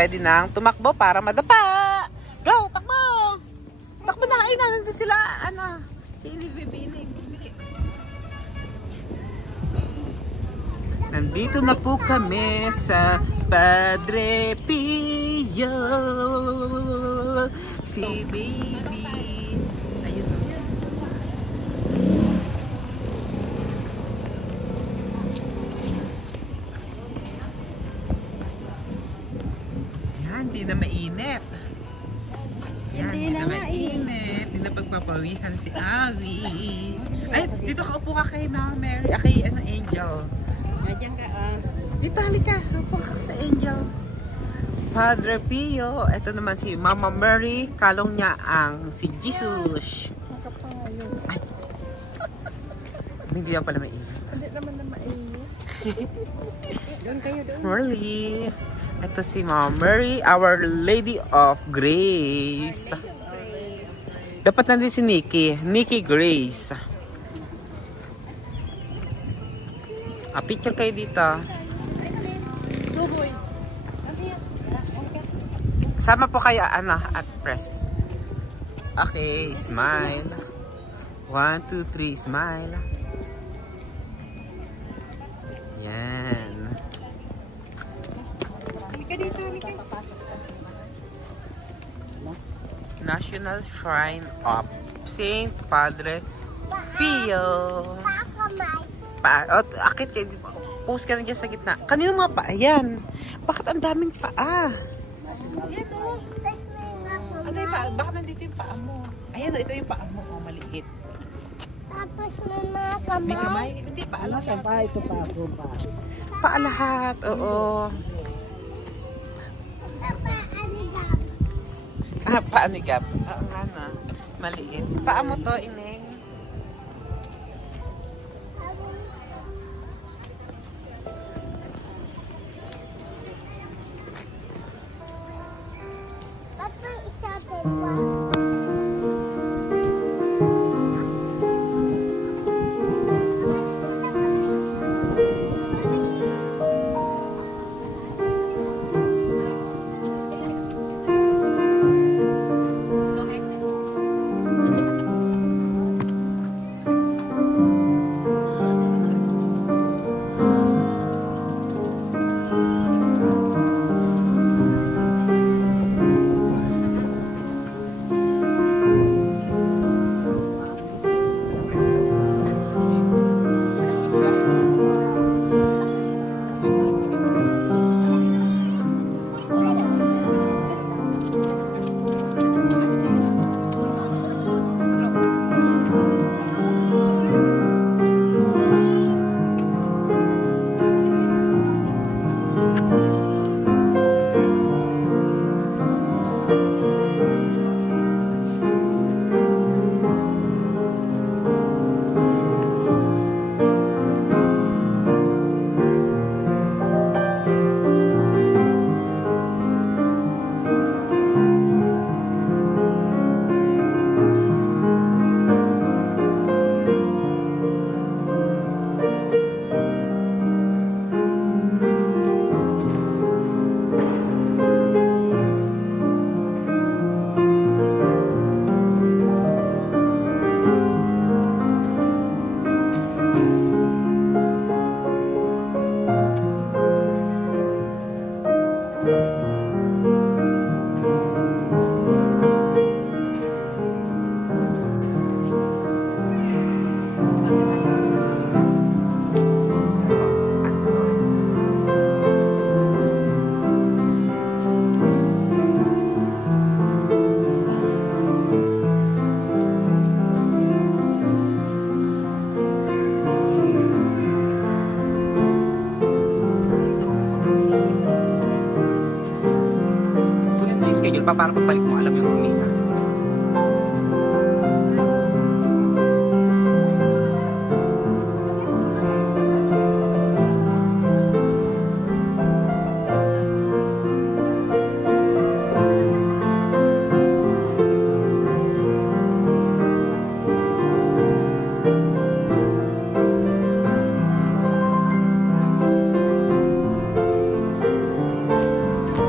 ready nang tumakbo para madapa. Go, takbo! Takbo na, ay nandun sila, ano, si Bibining. Nandito na po kami sa Padre Pio. Si Baby. Ayun o. Yan, di na mainit. Yan, di na mainit. Di na pagpapawisan si Avis. Ay, dito ka upo ka kay Mama Mary. Kay ano, Angel. Diyan ka, Dito, halika. Upo ka sa Angel. Padre Pio. Ito naman si Mama Mary. Kalong niya ang si Jesus. Ay. Hindi na pala mainit. Hindi naman na mainit. Doon kayo, doon. Merly. Ito si Mama Mary, Our Lady of Grace. Dapat nandun si Nikki. Nikki Grace. Picture kayo dito. Sama po kayo, ano, at press. Okay, smile. 1, 2, 3, smile. Yan. National Shrine of Saint Padre Pio. Akit kayo. Post ka na dyan sa gitna. Kanino mga paa yan? Bakit ang daming paa? Yan o. Ano yung paa? Bakit nandito yung paa mo? Ayan o, ito yung paa mo. Oh, maliit. Tapos may mga kamay. May kamay? Hindi, paa lahat. Ito pa ako pa. Paa lahat, oo. Paa ni Gab. Oo nga na. Maliit. Paa mo to, Ineng. Papa, isa din. Schedule pa para pagbalik mo alam yung misa.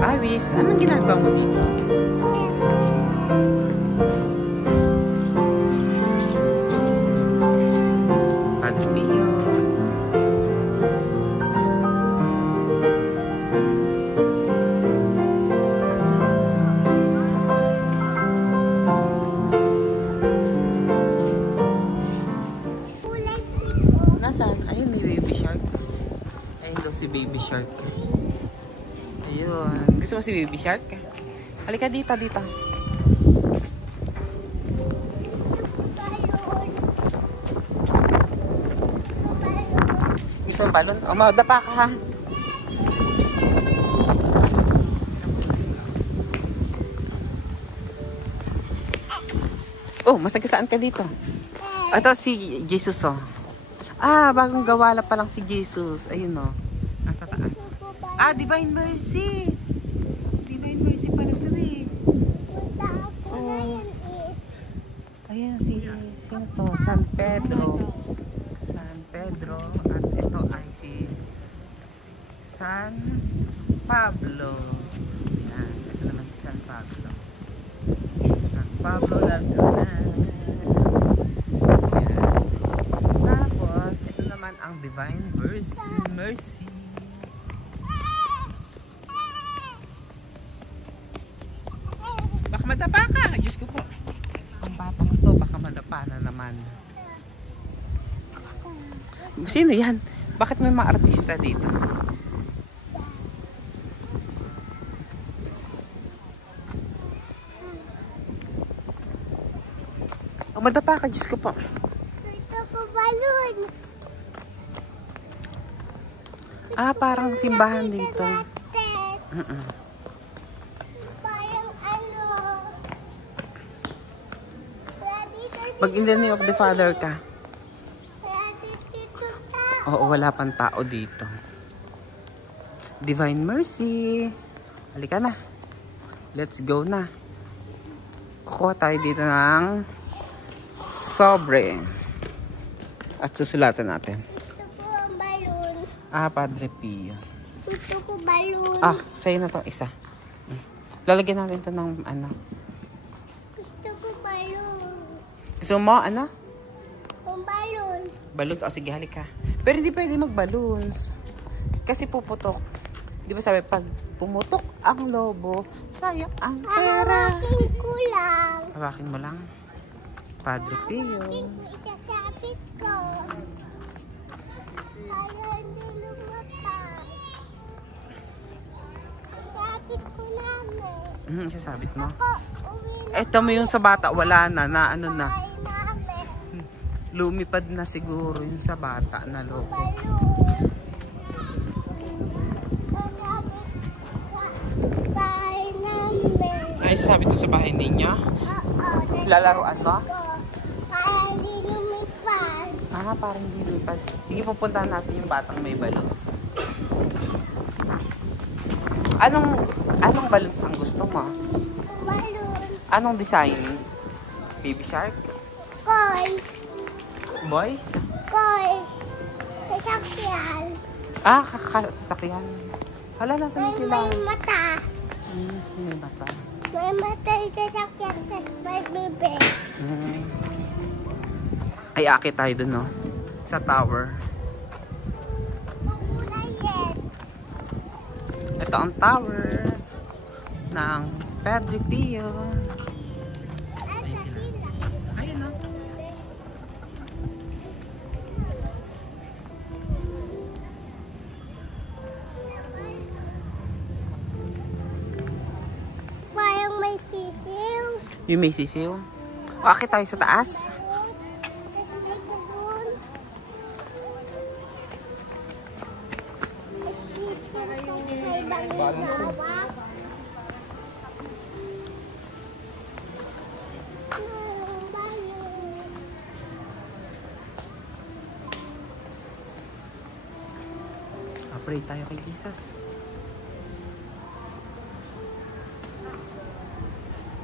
Avis, ano dito. Padre Pio. Nasaan? Ayun, may baby shark. Ayun daw si baby shark. Ayun. Gusto mo si baby shark? Halika dito, dito. Gusto mo balon? O, madapa ka ha. Oh, masagasaan ka dito. Ito si Jesus, oh. Ah, bagong gawala pa lang si Jesus. Ayun, oh. Nasa taas. Ah, Divine Mercy. Divine Mercy pala ito, eh. Oh. Ayan, sino to? San Pedro. San Pedro. At ito ay si San Pablo. Ayan, ito naman si San Pablo. San Pablo Laguna. Ang Divine Mercy. Baka madapa ka. Diyos ko po. Ang batang to, baka madapa na naman. Sino yan? Bakit may mga artista dito? Oh, madapa ka. Diyos ko po. Ito ko balon. Ah, parang simbahan dito. Parang ano. Pag in the name of the Father ka. Oo, wala pang tao dito. Divine Mercy. Halika na. Let's go na. Kukuha tayo dito ng sobre. At susulatan natin. Ah, Padre Pio. Gusto ko balon. Ah, sa'yo na itong isa. Lalagyan natin ito ng ano. Gusto ko balon. Gusto mo, ano? Kung balon. Balloons? O, sige, halika. Pero hindi pwede mag-balloons. Kasi puputok. Di ba sabi, pag pumutok ang lobo, sayang ang pera. Hawakin ko lang. Hawakin mo lang. Padre Pio. Hawakin ko, isasapit ko. Para hindi lumapag. Isasapit ko namin. Isasabit mo. Ako, uwi na Ito mo yung sa bata, wala na, na ano na. tayo namin. Lumipad na siguro yung sa bata na lobo. Balon. Bahay namin. Ay, sabi ko sa bahay ninyo. Oo. Lalaroan mo? Para hindi lumipad. Ah, parang hindi lumipad. Sige, pupuntahan natin yung batang may balloons. Anong balloons ang gusto mo? Balon. Anong design? Baby shark? Boys. Boys? Boys. Sasakyan. Ah, kakasakyan. Hala, nasan na sila? May mata. May mata. May mata yung sasakyan sa bebe. Ay, akit tayo dun, no? Sa tower. Makulay yan. Ito ang tower ng Padre Pio. At sa sila. Ayun, no? Parang may sisiw. Yung may sisiw. O, akit tayo sa taas. Tapos may balon. May sisiw. May banglawa. Pray tayo kay Jesus.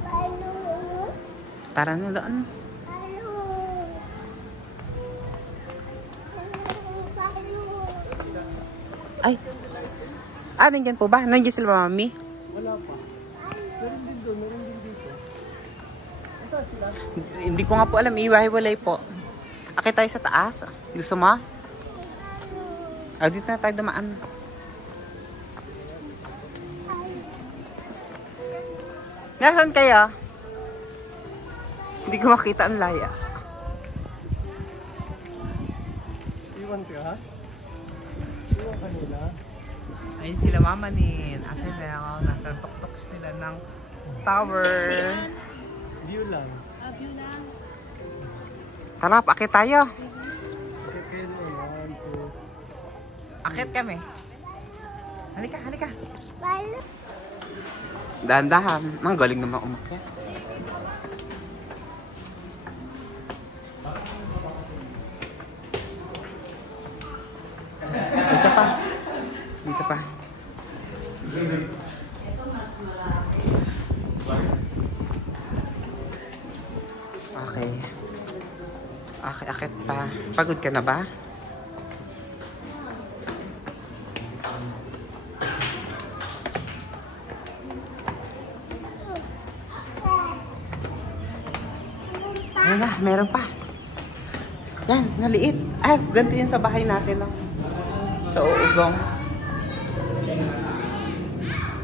Balon. Tara na doon. Balon. Balon. Ay! Ah, nandiyan po ba? Nandiyan sila, mami? Wala pa. doon, meron din dito. Nasaan sila? Hindi ko nga po alam, iwahiwalay po. Akit tayo sa taas. Gusto mo? Ah, dito na tayo dumaan. Nasaan kayo? Hindi ko makita ang laya. Iwan ka, ha? Iwan ka nila. Ayun sila mama nin. Ate Bel, nasa tuktok sila ng tower. View lang. Tara, akit tayo. Okay, kayo naman. Akit kami. Halika, halika. Balo. Dahan-dahan. Ang galing naman umakyat. Isa pa. Dito pa. Okay. Okay, akit pa. Pagod ka na ba? Ayan na, meron pa. Yan, naliit. Ay, ganito yun sa bahay natin, no? Sa uugong.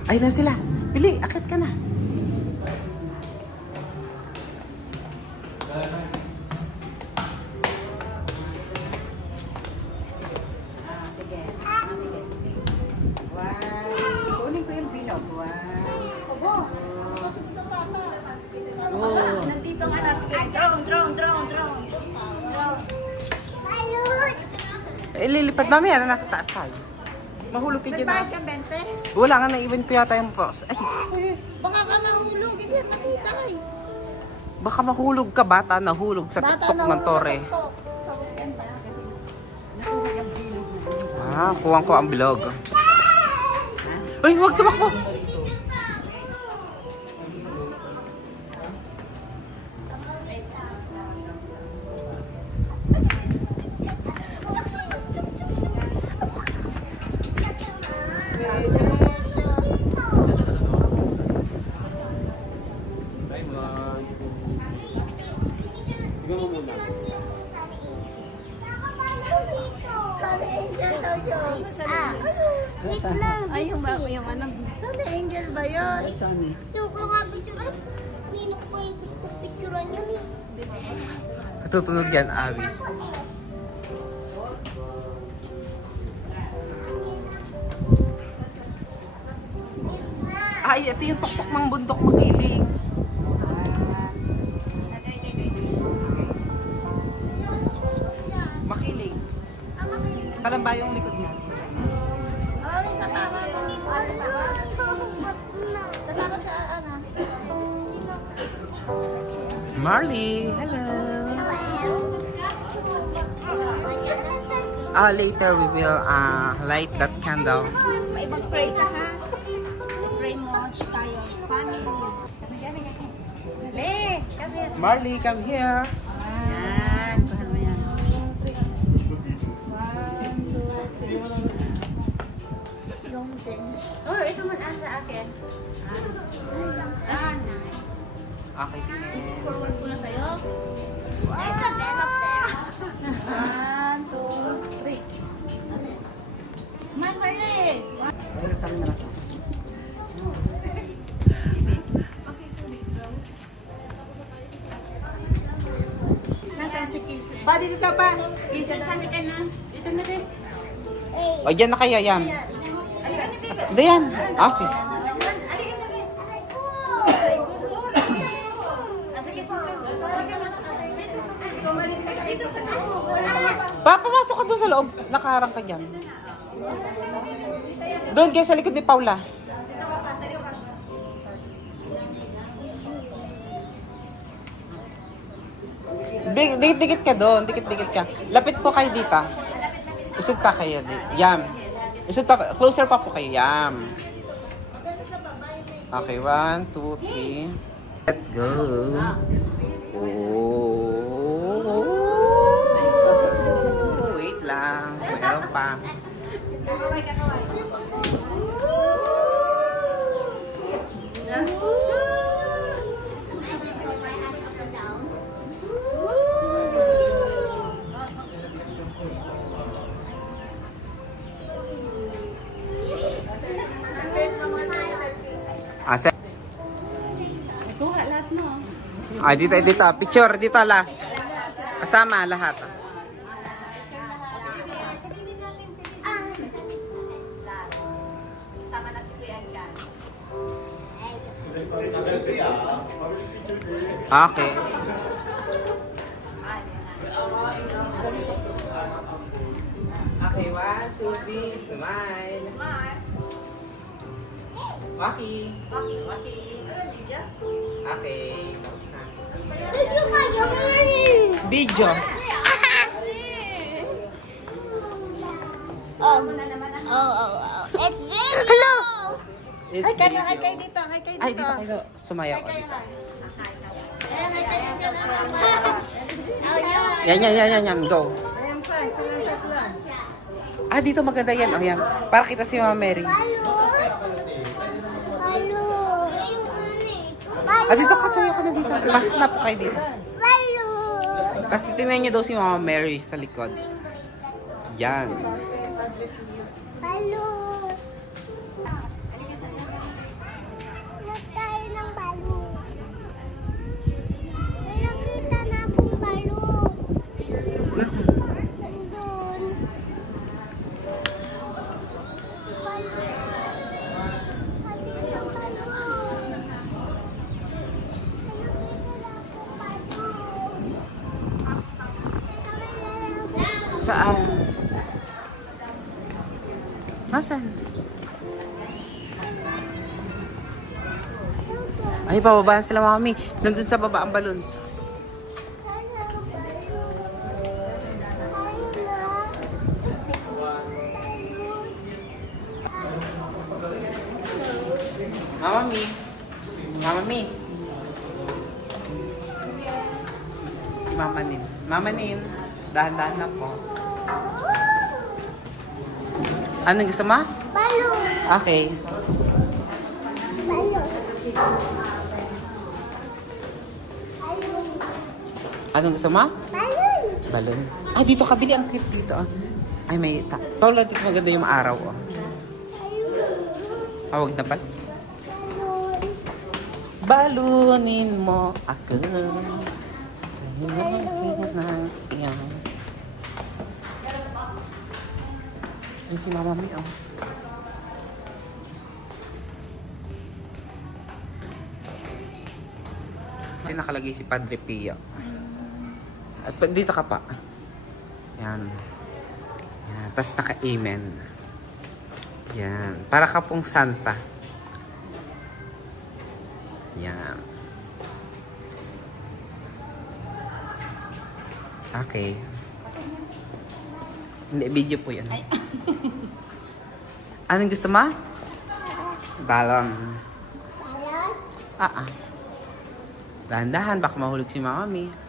Ay na sila. Pili, akit ka na. Kunin ko yung bilog. Abo. Kasi dito papa. Nandito ang alas. Drone. Balot. Lilipad mamaya na nasa taas tayo. Mahulog ka dyan. Nagbayad ka 20? Wala nga, na-even ko yata yung box. Ay, Baka ka mahulog. Hindi matibay. baka mahulog ka, bata nahulog sa tuktok ng tore. Ah, kuwang ko ang bilog. Ay, huwag tumakbo! Tignan mo muna. Sana angel daw yun. Wait lang. Ay, yung ano. Sana angel ba yun? Saan eh? Yung ko nga picture. Ay, ninok ko yung gusto picturean yun eh. Natutunog yan, Awis. Ay, ito yung tuktok ng bundok makiling. Makiling. Parang ba yung likod niya? Ay, kasama mo. Kasama sa ano? Marley, hello. Later we will light that candle. May mag-pray ka ha. Pray mo tayo. Family. Le, come here. Marley, come here. Yan, kuhan mo yan. Yung din. Oh, ito man ang sa akin. Nice. Okay. Forward ko na sa'yo. There's a bell up there. 1, 2, 3. Smile, Marley. Nasaan si Kisser? Pa, dito ka pa. Kisser, saan ka na? Dito na din. O, dyan na kaya yan. Diyan. Ah, si. Pa, pumasok ka doon sa loob. Nakaharang ka dyan. Doon kayo sa likod ni Paula. Dikit-dikit ka doon. Dikit-dikit ka. Lapit po kayo dito. Usod pa kayo. Yam. Usod pa. Closer pa po kayo. Yam. Okay, 1, 2, 3. Let's go. Oh. Wait lang. Meron pa. Ay, dito, dito. Picture, dito last. Kasama lahat. Kasama na si Kuya Jan. Okay. Okay, 1, 2, 3, smile. Smart. Waki. Waki, waki. Okay, tapos na. Video kayo. Video. Oh, oh. It's video. It's Ay, kayo video. dito. Ay, kayo Ay, dito. dito kayo. Sumayaw ko dito. Ayan, ay kayo dyan. Oh, yun. Yan. Go. Ayan pa, silang tatlo. Ah, dito maganda yan. Oh, yan. Para kita si Mama Mary. Ah, dito kasayo ka na dito. Pasok na po kayo dito. Kasi tingnan niyo daw si Mama Mary sa likod. Yan. Saan? Nasaan? Ay, bababa na sila, Mami. Nandun sa baba ang balloons. Mami. Mami. Si Mama Nin. Mama Nin. Dahan-dahan na po. Anong gusto mo? Balloon. Okay. Balloon. Anong gusto mo? Balloon. Balon. Ah, dito kabili ang cute dito. Ah. Ay, may Paula, dito maganda yung araw. Oh. Huwag na ba? Balunin mo ako. Sa'yo ng iyan. Yan si Mama Mi, oh. Hindi nakalagay si Padre Pio. At dito ka pa. Yan. Yan. Tapos naka-amen. Yan. Para ka pong santa. Yan. Okay. Hindi, video po yan. Anong gusto mo? Balon. Balloon. Dahan-dahan, baka mahulog si Mami.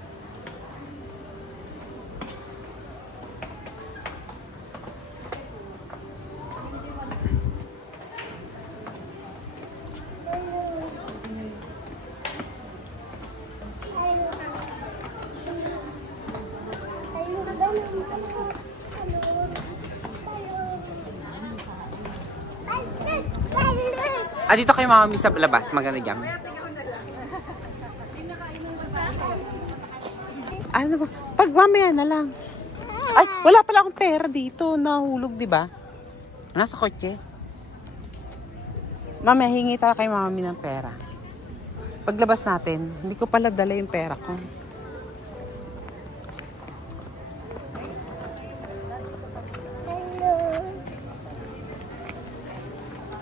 Ah, dito kayo Mami sa labas. Maganda dyan. Ano ba? Pag mamaya na lang. Ay, wala pala akong pera dito. Nahulog, di ba? Nasa kotse. Mamaya, hingi tayo kay Mami ng pera. Paglabas natin, hindi ko pala dala yung pera ko.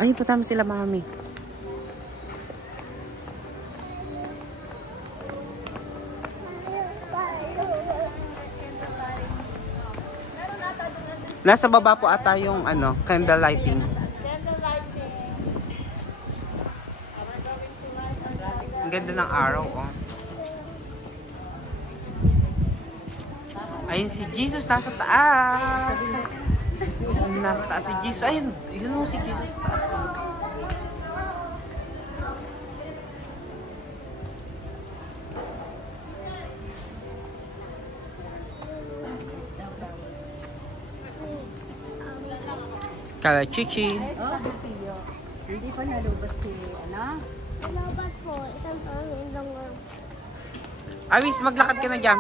Ayun po tama sila, Mami. Nasa baba po ata yung ano, candle lighting. Ang ganda ng araw, oh. Ayun si Jesus nasa taas. Nasa taas si Jesus. Ayun, yun si Jesus sa taas. Kalachichi. Hindi pa nalubas si, ano? Lobat po, isang pangin lang. Awis, maglakad ka na dyan.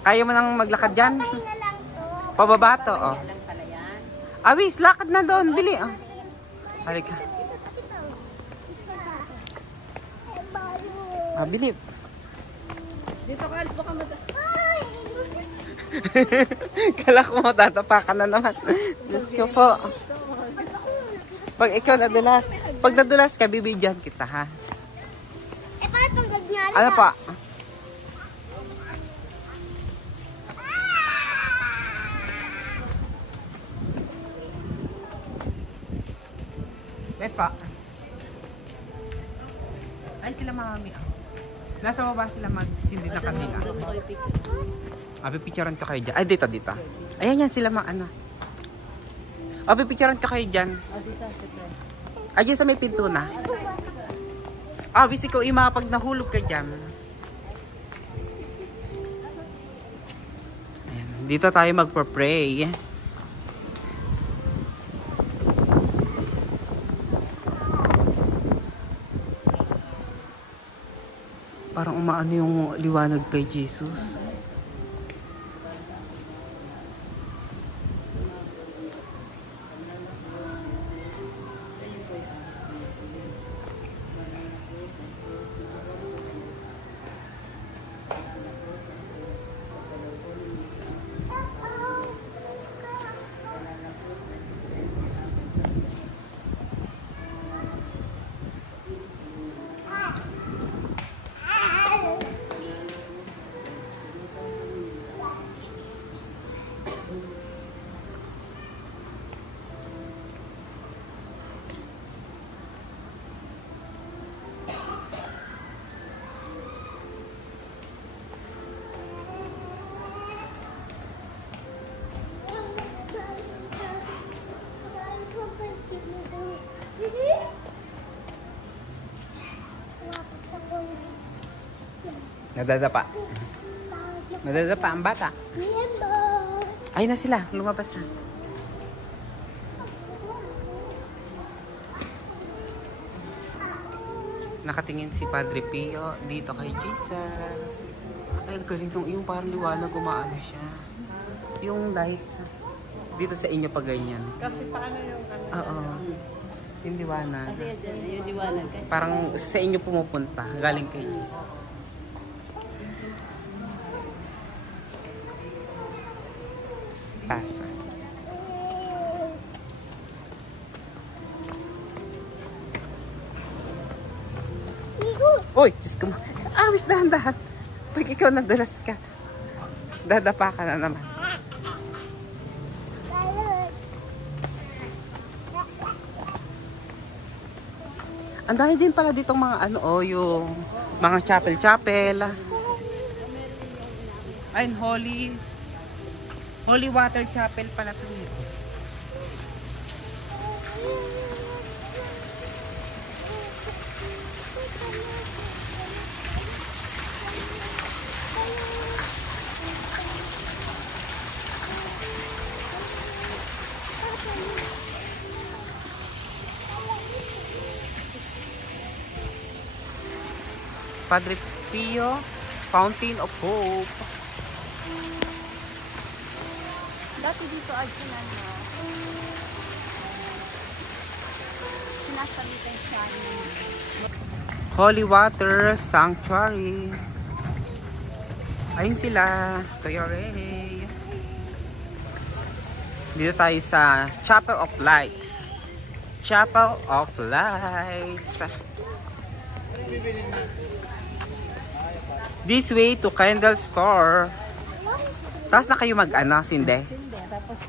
Kaya mo nang maglakad dyan? Kaya na lang to. Pababa to, oh. Awis, lakad na doon. Bili, oh. Halika. Isa pa kita. Isa pa. Eh, bayo. Ah, bili. Dito ka, alis baka mata. Ay! Kala ko mo, tatapakan na naman. Diyos ko po. Pag ikaw nadulas, pag nadulas ka, bibigyan kita, ha? Eh, paano pag ganyan? Ano pa? Wait pa. Ay, sila mami. Nasa baba sila magsindi na kanila. Pipicturean ka kayo dyan. Ay, dito. Ayan yan sila ano. Pipicturean ka kayo dyan. Ay, dyan sa may pinto na. Bis ikaw pag nahulog ka dyan. Ayan. Dito tayo magpa-pray. Parang umaano yung liwanag kay Jesus. Nadadapa. Nadadapa ang bata. Ay na sila, lumabas na. Nakatingin si Padre Pio dito kay Jesus. Ay, ang galing tong yung parang liwanag, gumaano siya. Yung lights. Dito sa inyo pa ganyan. Kasi paano yung kanina? Oo. Yung liwanag. Kasi yung liwanag. Parang sa inyo pumupunta, galing kay Jesus. Pasa. Uy, Diyos ko mo. Awis, dahan-dahan. Pag ikaw nadulas ka, dadapa ka na naman. Ang dami din pala ditong mga ano, yung mga chapel-chapel. Ayun, Holy Water Chapel pala ito. Padre Pio, Fountain of Hope. Dati dito ay sinasalitan siya. Holy Water Sanctuary. Ayun sila, Kuya Ray. Dito tayo sa Chapel of Lights. Chapel of Lights. This way to Candle Store. Tapos na kayo mag-ano, Sinde?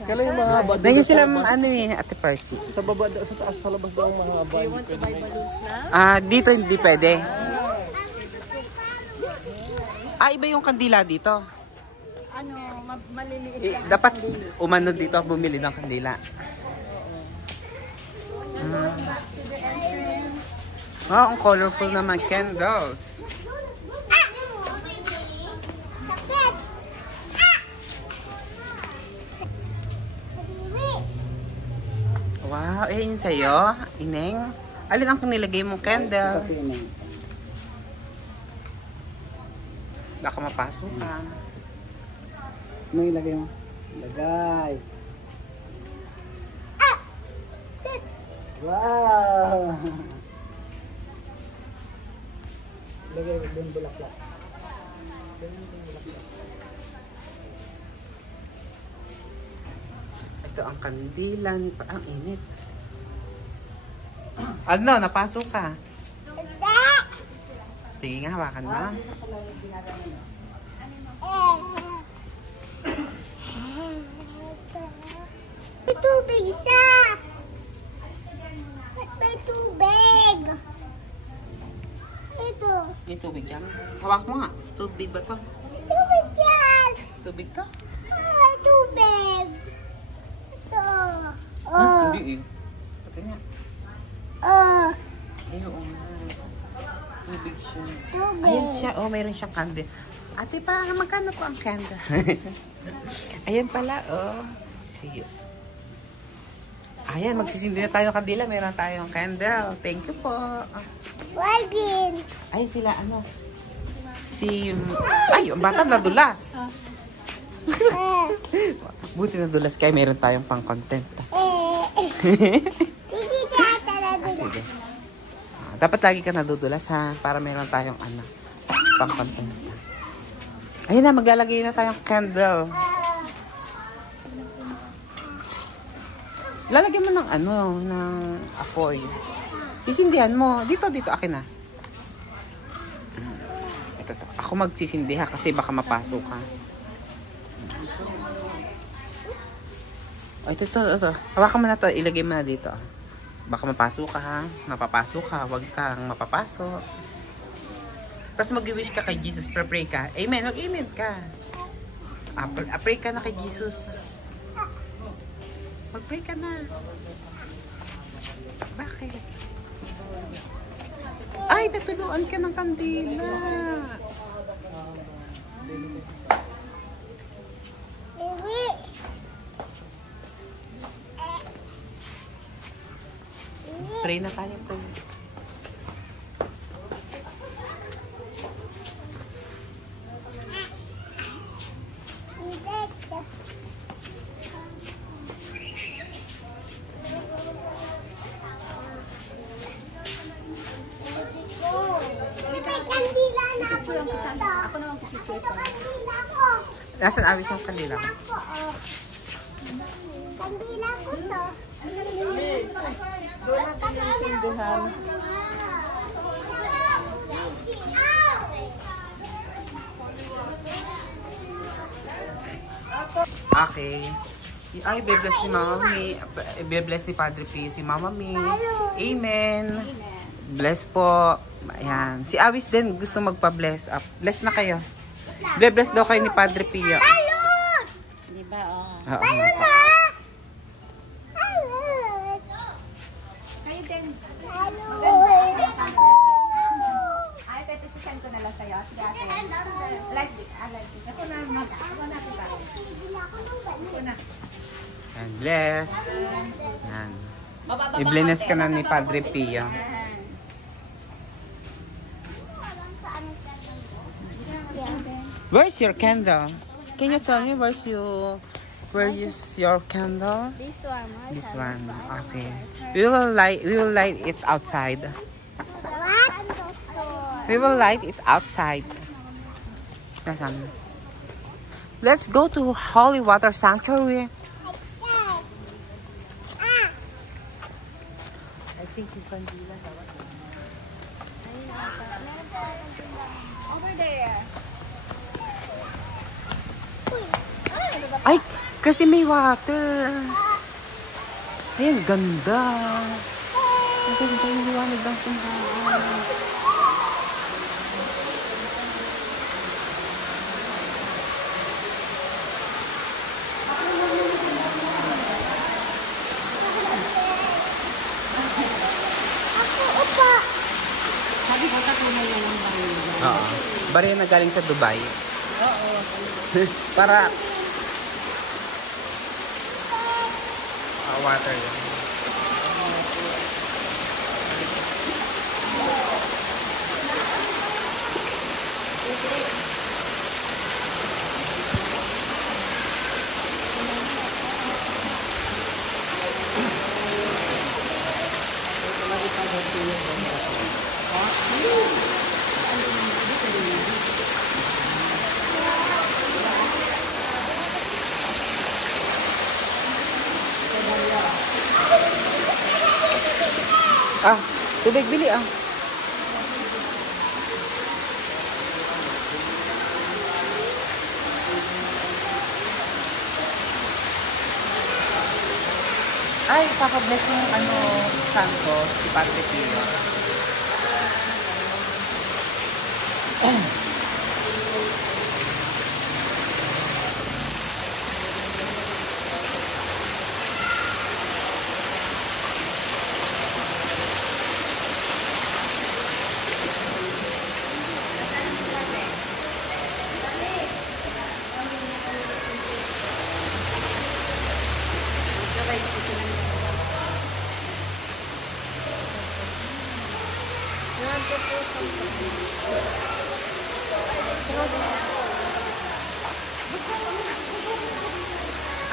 Kailan yung mga abad? Nangyay sila ano eh, Ate Perky. Sa baba, sa taas, sa labas daw ang mga abad. Do you want to buy balloons na? Dito hindi pwede. Iba yung kandila dito. Ano, maliliit lang. Dapat umano dito bumili ng kandila. Ang colorful naman candles. Wow, yun sa'yo, Ineng. Alin ang nilagay mong candle? Baka mapasok ka. Anong ilagay mo? Ilagay. Wow! Ilagay mo yung bulaklak. Ito ang kandilan. Ang init. Ano? Napasok ka? Sige nga, hawakan mo. May tubig siya. May tubig. Ito. May tubig dyan. Hawak mo nga. Tubig ba to? Tubig yan. Tubig to? May tubig. Ito. Hindi eh. Pati nga. Ay, oo nga. Tubig siya. Tubig. Ayan siya. Oh, mayroon siyang candle. Ate, parang magkano po ang candle? Ayan pala, oh. See you. Ayan, magsisindi na tayo ng kandila. Mayroon tayong candle. Thank you po. Wagin. Ay, sila ano? Ay, ang bata nadulas. Buti nadulas kaya mayroon tayong pang-content. Sige, tata na Ah, sige. Dapat lagi ka nadudulas ha, para meron tayong ano, pang-content. Ayun na, maglalagay na tayong candle. Lalagyan mo ng ano, ng apoy. Sisindihan mo. Dito, akin na. Ito. Ako magsisindi ha, kasi baka mapasok ka. Oh, ito. Hawakan mo na to, ilagay mo na dito. Baka mapasok ka ha. Mapapasok ka, huwag kang mapapasok. Tapos mag-wish ka kay Jesus, pray ka. Amen, mag-amen ka. Pray ka na kay Jesus. Mag-pray ka na. Bakit? Ay, natuluan ka ng kandila. Baby. Pray na tayo, pray. Nasaan awis yung kandila ko? Kandila ko to. Doon natin yung sinduhan. Okay. Ay, be-bless ni Mama Mi. Be-bless ni Padre Pio si Mama Mi. Amen. Bless po. Ayan. Si Awis din gusto magpa-bless up. Bless na kayo. Bless daw kayo ni Padre Pio. Balot! Diba, oh. Oo. Balot na! Balot! Kayo din. Balot! Ay, ito susan ko na lang sa'yo. Sige, ate. Like this. Ako na, ako na, diba? Ako na. Ayan, bless. Ayan. I-bless ka na ni Padre Pio. Where's your candle? Can you tell me where is your candle? This one. This one. Okay. We will light it outside. What? We will light it outside. Nasaan? Let's go to Holy Water Sanctuary. I think you can do that. Over there. Ay, kasi may water. Ay, ang ganda. Ang ganda yung liwanag ng simbahan. Sabi ko, tatunay na lang ba yun? Oo. Barya na galing sa Dubai. Oo. Para water yan. Ah, tubig bili ah. Ay, papabless yung ano, santo, si Padre Pio.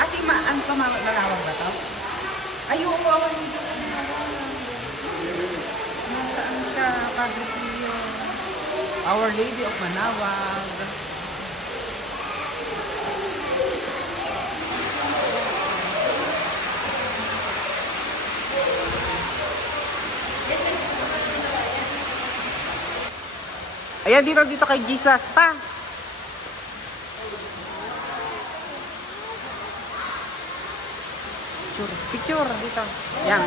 Asi maan pa malawag ba to? Ayun po ako dito. Nasaan siya? Padre Pio. Our Lady of Manawag. Ayan, dito kay Jesus pa. Picture dito. Yan.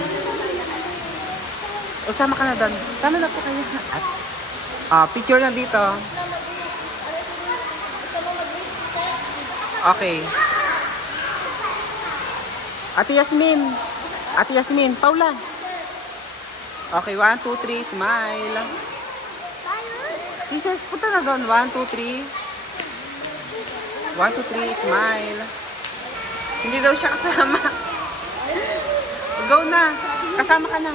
O, sama ka na doon. Sama na po kayo. At, picture na dito. Okay. Ate Yasmin, Paula. Okay, 1, 2, 3, smile. Jesus, punta na doon. 1, 2, 3. 1, 2, 3, smile. Hindi daw siya kasama. Go na. Kasama ka na.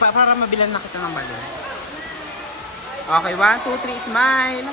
Para mabilan na kita ng balon. Okay, 1, 2, 3, smile.